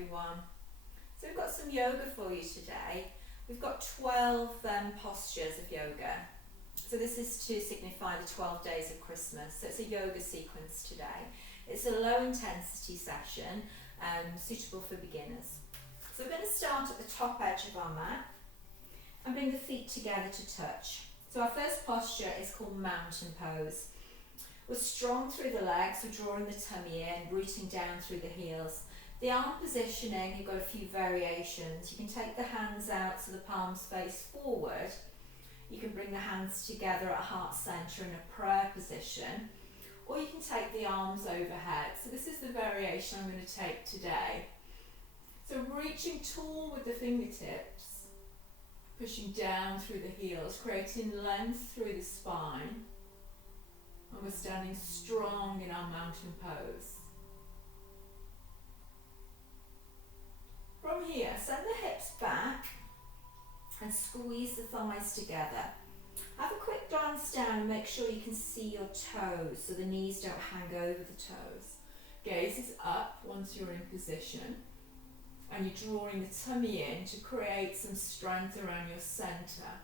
everyone. So we've got some yoga for you today. We've got 12 postures of yoga. So this is to signify the 12 days of Christmas. So it's a yoga sequence today. It's a low intensity session, suitable for beginners. So we're going to start at the top edge of our mat and bring the feet together to touch. So our first posture is called mountain pose. We're strong through the legs, we're drawing the tummy in, rooting down through the heels. The arm positioning, you've got a few variations. You can take the hands out so the palms face forward. You can bring the hands together at heart centre in a prayer position, or you can take the arms overhead. So this is the variation I'm going to take today. So reaching tall with the fingertips, pushing down through the heels, creating length through the spine. And we're standing strong in our mountain pose. From here, send the hips back and squeeze the thighs together. Have a quick glance down and make sure you can see your toes so the knees don't hang over the toes. Gaze is up once you're in position, and you're drawing the tummy in to create some strength around your centre.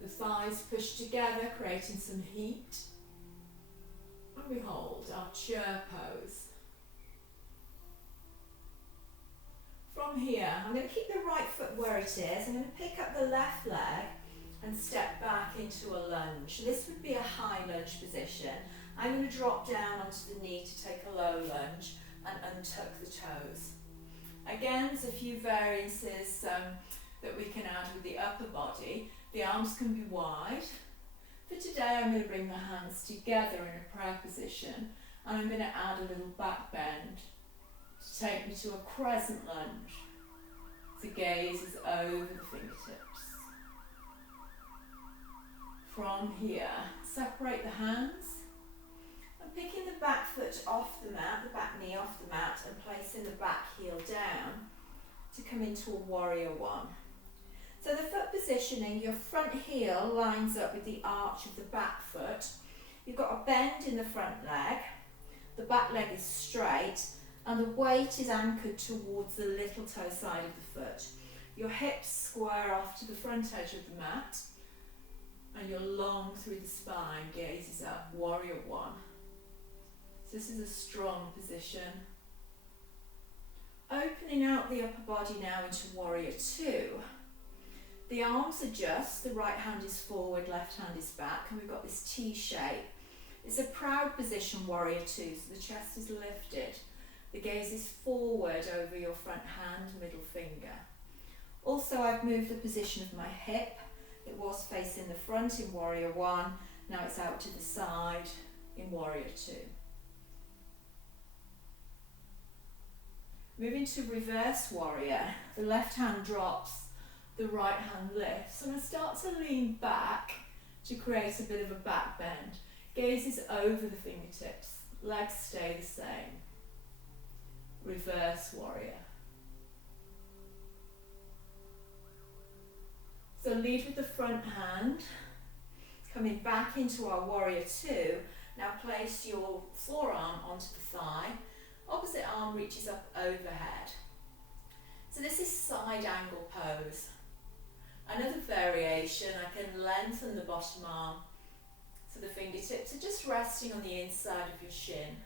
The thighs push together, creating some heat. And we hold our chair pose. From here, I'm going to keep the right foot where it is. I'm going to pick up the left leg and step back into a lunge. This would be a high lunge position. I'm going to drop down onto the knee to take a low lunge and untuck the toes. Again, there's a few variances that we can add with the upper body. The arms can be wide. For today, I'm going to bring the hands together in a prayer position, and I'm going to add a little back bend to take me to a crescent lunge. The gaze is over the fingertips. From here, separate the hands and picking the back foot off the mat, the back knee off the mat, and placing the back heel down to come into a warrior one. So the foot positioning, your front heel lines up with the arch of the back foot. You've got a bend in the front leg, the back leg is straight, and the weight is anchored towards the little toe side of the foot. Your hips square off to the front edge of the mat, and you're long through the spine, gaze is up, warrior one. So this is a strong position. Opening out the upper body now into warrior two. The arms adjust, the right hand is forward, left hand is back, and we've got this T shape. It's a proud position, warrior two, so the chest is lifted. The gaze is forward over your front hand, middle finger. Also, I've moved the position of my hip. It was facing the front in warrior one, now it's out to the side in warrior two. Moving to reverse warrior, the left hand drops, the right hand lifts, and I start to lean back to create a bit of a back bend. Gaze is over the fingertips, legs stay the same. Reverse warrior. So lead with the front hand, coming back into our warrior two. Now place your forearm onto the thigh, opposite arm reaches up overhead. So this is side angle pose. Another variation, I can lengthen the bottom arm so the fingertips are just resting on the inside of your shin.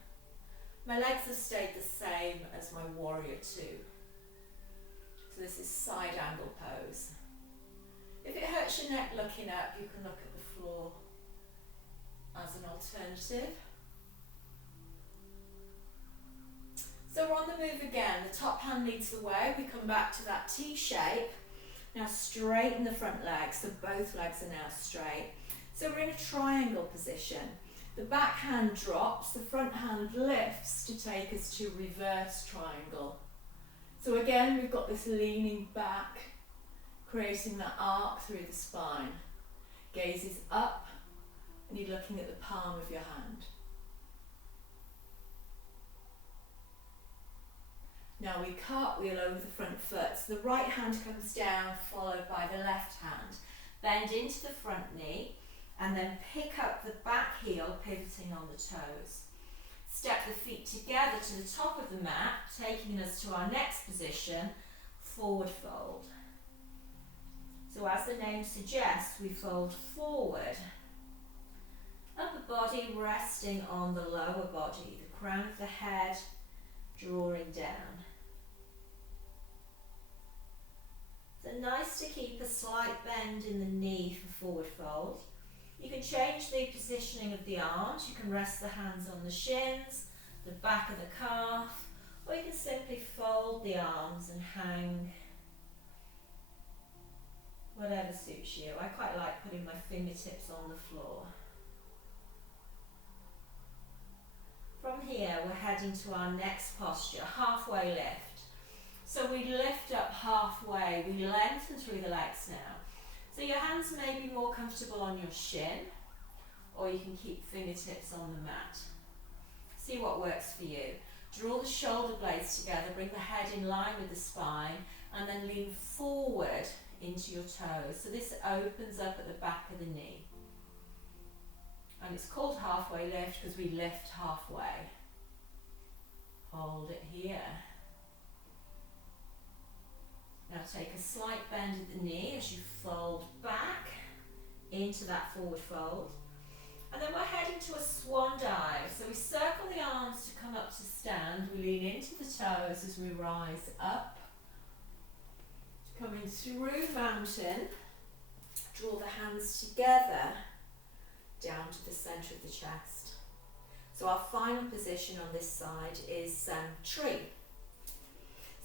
My legs have stayed the same as my warrior two. So this is side angle pose. If it hurts your neck looking up, you can look at the floor as an alternative. So we're on the move again. The top hand leads the way. We come back to that T shape. Now straighten the front legs, so both legs are now straight. So we're in a triangle position. The back hand drops, the front hand lifts to take us to reverse triangle. So again, we've got this leaning back, creating that arc through the spine. Gaze is up, and you're looking at the palm of your hand. Now we cartwheel over the front foot. So the right hand comes down, followed by the left hand. Bend into the front knee, and then pick up the back heel, pivoting on the toes. Step the feet together to the top of the mat, taking us to our next position, forward fold. So as the name suggests, we fold forward. Upper body resting on the lower body, the crown of the head drawing down. So nice to keep a slight bend in the knee for forward fold. You can change the positioning of the arms. You can rest the hands on the shins, the back of the calf, or you can simply fold the arms and hang. Whatever suits you. I quite like putting my fingertips on the floor. From here, we're heading to our next posture, halfway lift. So we lift up halfway, we lengthen through the legs now. So your hands may be more comfortable on your shin, or you can keep fingertips on the mat. See what works for you. Draw the shoulder blades together, bring the head in line with the spine, and then lean forward into your toes. So this opens up at the back of the knee. And it's called halfway lift because we lift halfway. Hold it here. Now take a slight bend at the knee as you fold back into that forward fold. And then we're heading to a swan dive. So we circle the arms to come up to stand. We lean into the toes as we rise up. Coming through mountain. Draw the hands together down to the centre of the chest. So our final position on this side is tree.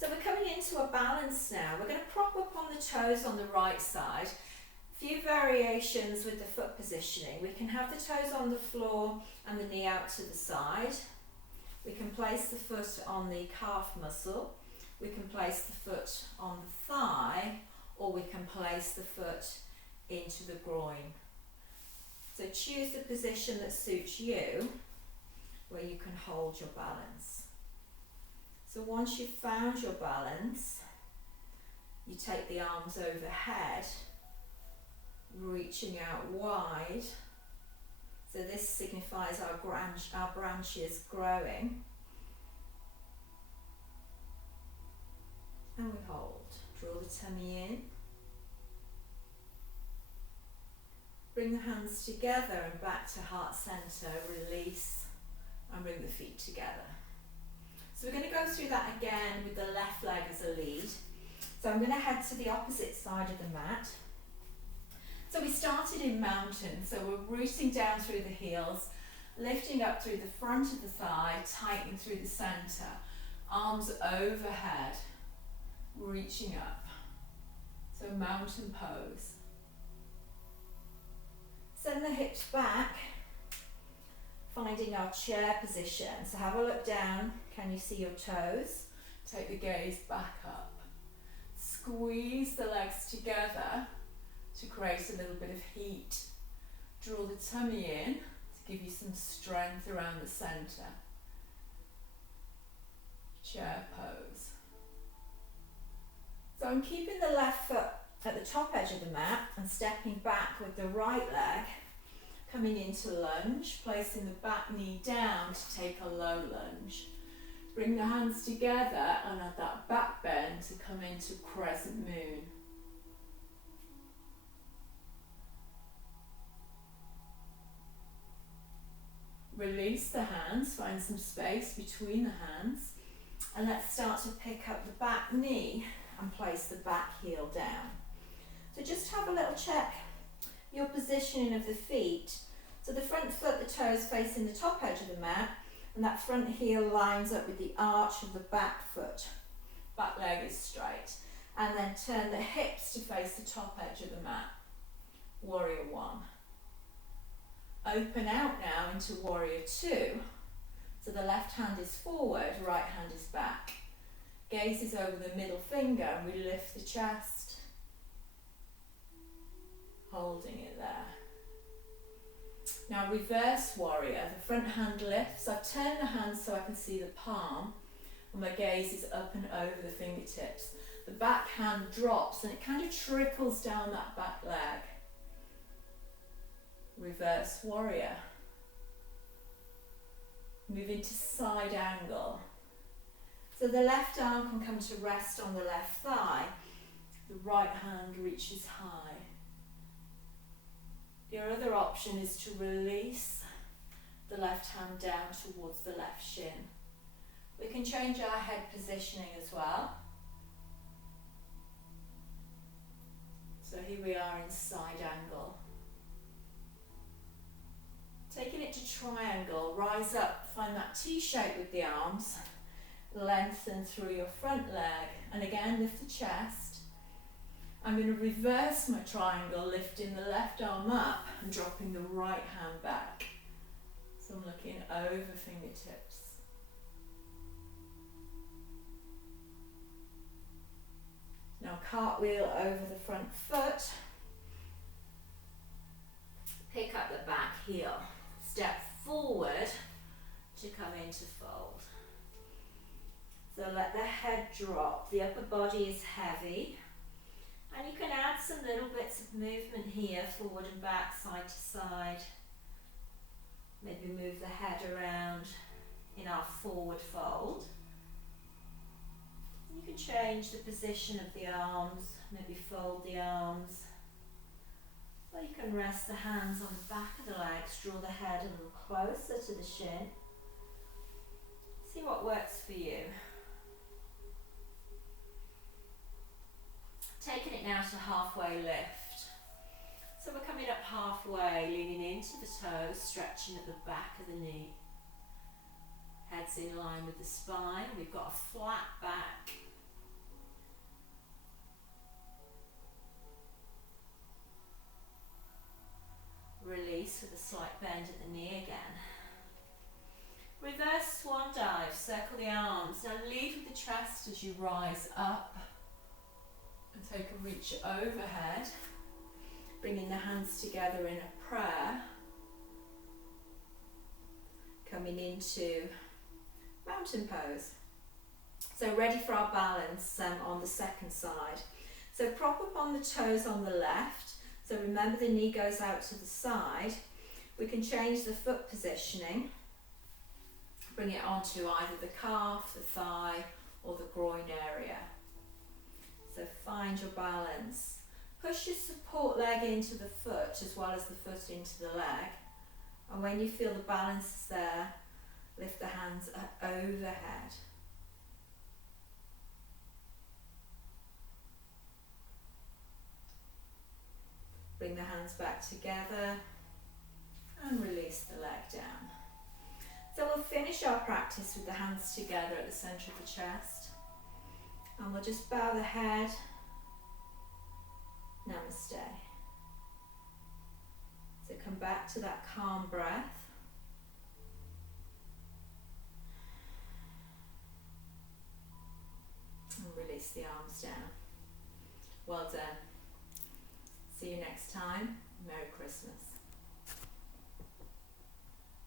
So we're coming into a balance now. We're going to prop up on the toes on the right side. A few variations with the foot positioning. We can have the toes on the floor and the knee out to the side. We can place the foot on the calf muscle. We can place the foot on the thigh, or we can place the foot into the groin. So choose the position that suits you, where you can hold your balance. So once you've found your balance, you take the arms overhead, reaching out wide. So this signifies our branches growing. And we hold. Draw the tummy in. Bring the hands together and back to heart center. Release and bring the feet together. So we're going to go through that again with the left leg as a lead. So I'm going to head to the opposite side of the mat. So we started in mountain. So we're rooting down through the heels, lifting up through the front of the thigh, tightening through the center. Arms overhead, reaching up. So mountain pose. Send the hips back, finding our chair position. So have a look down. Can you see your toes? Take the gaze back up. Squeeze the legs together to create a little bit of heat. Draw the tummy in to give you some strength around the center. Chair pose. So I'm keeping the left foot at the top edge of the mat and stepping back with the right leg, coming into lunge, placing the back knee down to take a low lunge. Bring the hands together and add that back bend to come into crescent moon. Release the hands, find some space between the hands, and let's start to pick up the back knee and place the back heel down. So just have a little check your positioning of the feet. So the front foot, the toes facing the top edge of the mat, and that front heel lines up with the arch of the back foot. Back leg is straight. And then turn the hips to face the top edge of the mat. Warrior one. Open out now into warrior two. So the left hand is forward, right hand is back. Gaze is over the middle finger and we lift the chest. Holding it there. Now reverse warrior. The front hand lifts. I've turned the hand so I can see the palm. And my gaze is up and over the fingertips. The back hand drops and it kind of trickles down that back leg. Reverse warrior. Move into side angle. So the left arm can come to rest on the left thigh. The right hand reaches high. Your other option is to release the left hand down towards the left shin. We can change our head positioning as well. So here we are in side angle. Taking it to triangle, rise up, find that T shape with the arms, lengthen through your front leg, and again lift the chest. I'm going to reverse my triangle, lifting the left arm up and dropping the right hand back. So I'm looking over fingertips. Now cartwheel over the front foot. Pick up the back heel. Step forward to come into fold. So let the head drop. The upper body is heavy. And you can add some little bits of movement here, forward and back, side to side. Maybe move the head around in our forward fold. You can change the position of the arms, maybe fold the arms. Or you can rest the hands on the back of the legs, draw the head a little closer to the shin. See what works for you. Taking it now to halfway lift. So we're coming up halfway, leaning into the toes, stretching at the back of the knee. Head's in line with the spine. We've got a flat back. Release with a slight bend at the knee again. Reverse swan dive, circle the arms. Now lead with the chest as you rise up and take a reach overhead, bringing the hands together in a prayer, coming into mountain pose. So ready for our balance on the second side. So prop up on the toes on the left. So remember the knee goes out to the side. We can change the foot positioning. Bring it onto either the calf, the thigh, or the groin area. So find your balance. Push your support leg into the foot as well as the foot into the leg. And when you feel the balance is there, lift the hands up overhead. Bring the hands back together and release the leg down. So we'll finish our practice with the hands together at the centre of the chest. And we'll just bow the head. Namaste. So come back to that calm breath. And release the arms down. Well done. See you next time. Merry Christmas.